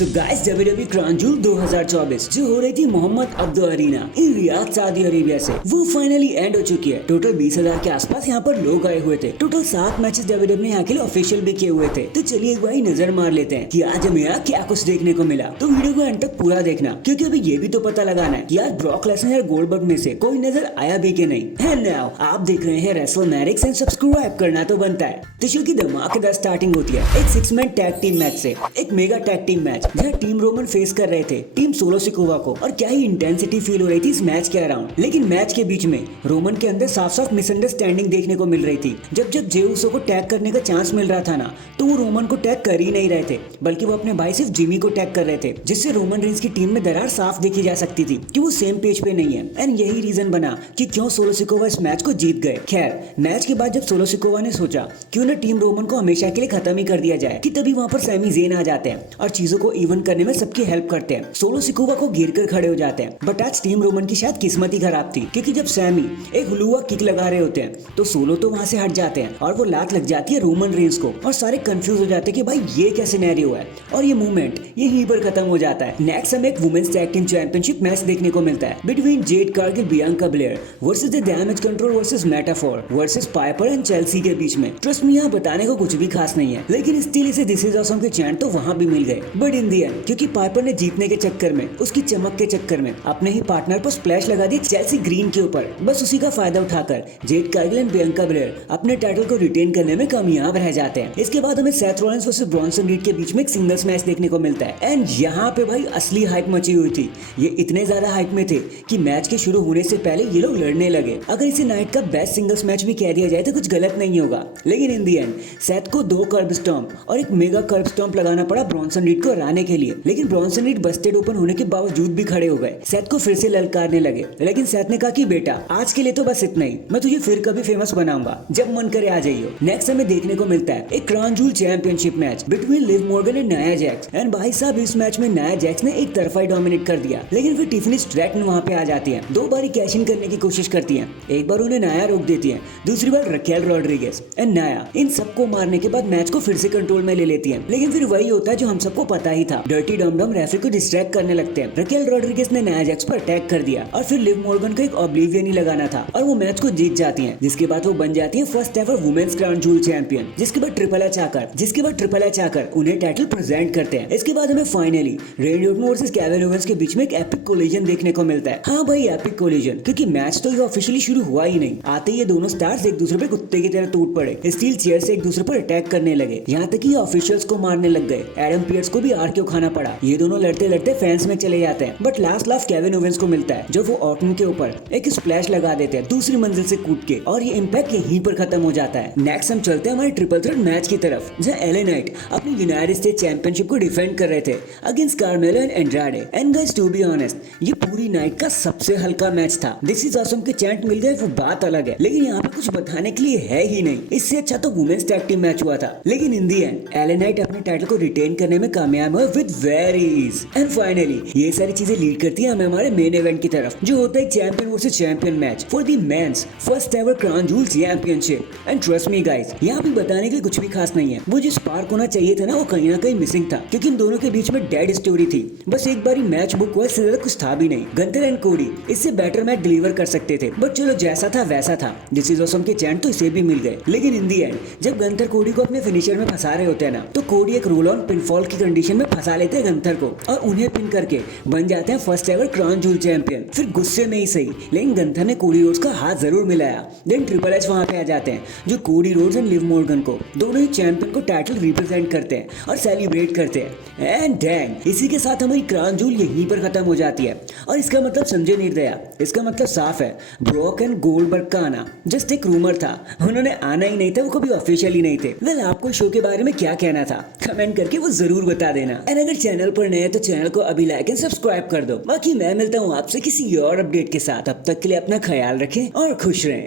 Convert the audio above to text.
सो guys WWE crown jewel 2024 जो हो रही थी Mohammed Abdu Arena in Riyadh Saudi Arabia से, वो फाइनली एंड हो चुकी है। टोटल 20,000 के आसपास यहाँ पर लोग आए हुए थे। टोटल 7 मैचेस WWE ने यहाँ के लिए ऑफिशियल भी किए हुए थे। तो चलिए एक बार नजर मार लेते हैं कि आज हमें यहाँ क्या कुछ देखने को मिला। तो वीडियो को एंड तक पूरा देखना, क्योंकि अभी ये भी तो पता लगाना है कि आज ब्रॉक लेसनर या गोल्डबर्ग में से कोई नजर आया भी कि नहीं। एंड नाउ आप देख रहे हैं रेसलमैनिक्स एंड सब्सक्राइब करना तो बनता है। तो शो की धमाकेदार स्टार्टिंग होती है एक 6 मैन टैग टीम मैच से, एक मेगा टैग टीम मैच जहाँ टीम रोमन फेस कर रहे थे टीम सोलो सिकोवा को। और क्या ही इंटेंसिटी फील हो रही थी इस मैच के अराउंड। लेकिन मैच के बीच में रोमन के अंदर साफ साफ मिसअंडरस्टैंडिंग देखने को मिल रही थी। जब जब जे उसो को टैग करने का चांस मिल रहा था ना, तो वो रोमन को टैग कर ही नहीं रहे थे, बल्कि वो अपने भाई सिर्फ जिमी को टैग कर रहे थे, जिससे रोमन रेंज की टीम में दरार साफ देखी जा सकती थी कि वो सेम पेज पे नहीं है। एंड यही रीजन बना कि क्यों सोलो सिकोवा इस मैच को जीत गए। खैर, मैच के बाद जब सोलो सिकोवा ने सोचा क्यों ना टीम रोमन को हमेशा के लिए खत्म ही कर दिया जाए, कि तभी वहां पर सैमी ज़ेन आ जाते हैं और चीजों को इवन करने में सबकी हेल्प करते हैं। सोलो सिकोवा को गिर कर खड़े हो जाते हैं। बट आज टीम रोमन की शायद किस्मत ही खराब थी, क्योंकि जब सैमी एक हुलुआ किक लगा रहे होते हैं तो सोलो तो वहां से हट जाते हैं और वो लात लग जाती है रोमन रेंज को। और सारे कंफ्यूज हो जाते हैं कि भाई ये क्या सिनेरियो है, और ये मूवमेंट यहीं पर खत्म हो जाता है। नेक्स्ट हमें एक women's tag team championship match देखने को मिलता है between Jade Cargill Bianca Belair versus the Damage Control versus Meta Four versus Piper and Chelsea के बीच में। ट्रस्ट मी, यहाँ बताने को कुछ भी खास नहीं है, लेकिन स्टिल इसे दिस इज ऑसम के चैंट तो वहां भी मिल गए। बट इन दी एंड क्योंकि पाइपर ने जीतने के चक्कर में, उसकी चमक के चक्कर में अपने ही पार्टनर पर स्प्लैश लगा दी चेल्सी ग्रीन के ऊपर, बस उसी का फायदा उठाकर Z Kargil and Bianca Blair अपने टाइटल को रिटेन करने में कामयाब रह जाते हैं। इसके बाद हमें Seth Rollins versus Bronson read के बीच में एक सिंगल्स मैच देखने को मिलता है। एंड यहाँ पे भाई असली हाइप मची हुई थी। ये इतने ज्यादा हाइप में थे कि मैच के शुरू होने से पहले ये लोग लड़ने लगे। अगर इसे नाइट का बेस्ट सिंगल्स मैच भी कह दिया जाए तो कुछ गलत नहीं होगा। लेकिन इन दी एंड सेथ को 2 कर्ब स्टॉम्प और एक मेगा कर्ब स्टॉम्प लगाना पड़ा ब्रॉन्सन रीड को हराने के लिए। लेकिन ब्रॉन्सन रीड बस्टेड ओपन होने के बावजूद भी खड़े हो गए, सेथ को फिर से ललकारने लगे। लेकिन सेथ ने कहा कि बेटा आज के लिए तो बस इतना ही, मैं तुझे फिर कभी फेमस बनाऊंगा, जब मन करे आ जाइयो। नेक्स्ट हमें देखने को मिलता है एक crown jewel championship match between Liv Morgan and Nia Jax. And भाई साहब, इस मैच में नाया जैक्स ने एक तरफा ही डोमिनेट कर दिया। लेकिन फिर टिफनी स्ट्रैटन वहां पे आ जाती है, 2 बारी कैश इन करने की कोशिश करती है। एक बार उन्हें नाया रोक देती है, दूसरी बार रकेल रॉड्रिगेज एंड नाया इन सबको मारने के बाद मैच को फिर से कंट्रोल में ले लेती है। लेकिन फिर वही होता है जो हम सबको पता ही था, डर्टी डम रेफरी को डिस्ट्रैक्ट करने लगते हैं। रकेल रॉड्रिगेज ने नाया जैक्स पर अटैक कर दिया और फिर लिव मॉर्गन को एक ऑब्लिवियन ही लगाना था और वो मैच को जीत जाती हैं। जिसके बाद वो बन जाती है first ever women's crown jewel champion. जिसके बाद ट्रिपल एच आकर उन्हें टाइटल प्रेजेंट करते हैं। इसके बाद हमें finally रेंडी Orton versus Kevin Owens के बीच में एक एपिक कोलिजन देखने को मिलता है। हाँ भाई, एपिक कोलिजन, क्योंकि मैच तो ये ऑफिशियली शुरू हुआ ही नहीं, आते ही ये दोनों स्टार्स एक दूसरे पे कुत्ते की तरह टूट पड़े, स्टील चेयर से एक दूसरे पर अटैक करने लगे, यहाँ तक कि ऑफिशियल्स को मारने लग गए। एडम पियर्स को भी आर क्यों खाना पड़ा। ये दोनों लड़ते लड़ते फैंस में चले जाते हैं। But last laugh Kevin Owens को मिलता है, जो वो ऑर्टन के ऊपर एक स्प्लैश लगा देते हैं दूसरी मंजिल से कूद के, और ये इम्पैक्ट यहीं पर खत्म हो जाता है। नेक्स्ट हम चलते हैं हमारे ट्रिपल थ्रेट मैच की तरफ, जहाँ एले नाइट अपनी यूनाइटेड स्टेट्स चैंपियनशिप को डिफेंड कर रहे थे against Carmelo and Andrade. And guys, to be honest, ये पूरी नाइट का सबसे हल्का मैच था। दिस इज ऑसम के चैंट मिल गए वो बात अलग है, लेकिन यहाँ पे कुछ बताने के लिए है ही नहीं। इससे अच्छा तो वुमेन्स टैग टीम मैच हुआ था। लेकिन in the end LA Knight अपने टाइटल को रिटेन करने में कामयाब हुए with very ease. And finally ये सारी चीजें लीड करती है हमें हमारे मेन इवेंट की तरफ, जो होता है champion versus champion match for the men's first ever crown jewel championship. And trust me guys, यहाँ भी बताने के लिए कुछ भी खास नहीं है। वो जो स्पार्क होना चाहिए था ना, वो कहीं ना कहीं मिसिंग था, क्योंकि इन दोनों के बीच में डेड स्टोरी थी। बस एक बारी मैच बुक हुआ, इससे ज्यादा कुछ था भी नहीं। गंथर एंड कोडी इससे बेटर मैच डिलीवर कर सकते थे, बट चलो जैसा था वैसा था। दिस इज ऑसम के चैंट तो इसे भी मिल गए। लेकिन इन दी एंड जब गंथर कोडी को अपने फिनिशर में फंसा रहे होते हैं ना, तो कोडी एक रोल ऑन पिनफॉल की कंडीशन में फंसा लेते हैं गंथर को और उन्हें पिन करके बन जाते हैं first ever crown jewel champion. फिर गुस्से में ही सही, लेकिन गंथर ने कोडी रोड्स का हाथ जरूर मिलाया। देन ट्रिपल एच वहां पे आ जाते हैं, जो Cody Rhodes and Liv Morgan को, दोनों ही चैंपियन को टाइटल रिप्रेजेंट करते हैं और सेलिब्रेट करते हैं। एंड डैंग, इसी के साथ हमारी क्राउन जूल यहीं पर खत्म हो जाती है। और इसका मतलब समझे निर्दया, इसका मतलब साफ है, ब्रॉक एंड गोल्डबर्ग का आना जस्ट एक रूमर था। उन्होंने आना ही नहीं था, वो कभी ऑफिशियल ही नहीं थे। वेल, आपको शो के बारे में क्या कहना था कमेंट करके वो जरूर बता देना। एंड अगर चैनल पर नए हैं तो चैनल को अभी लाइक एंड सब्सक्राइब कर दो। बाकी मैं मिलता हूँ आपसे किसी और अपडेट के साथ। अब तक के लिए अपना ख्याल रखें और खुश रहें।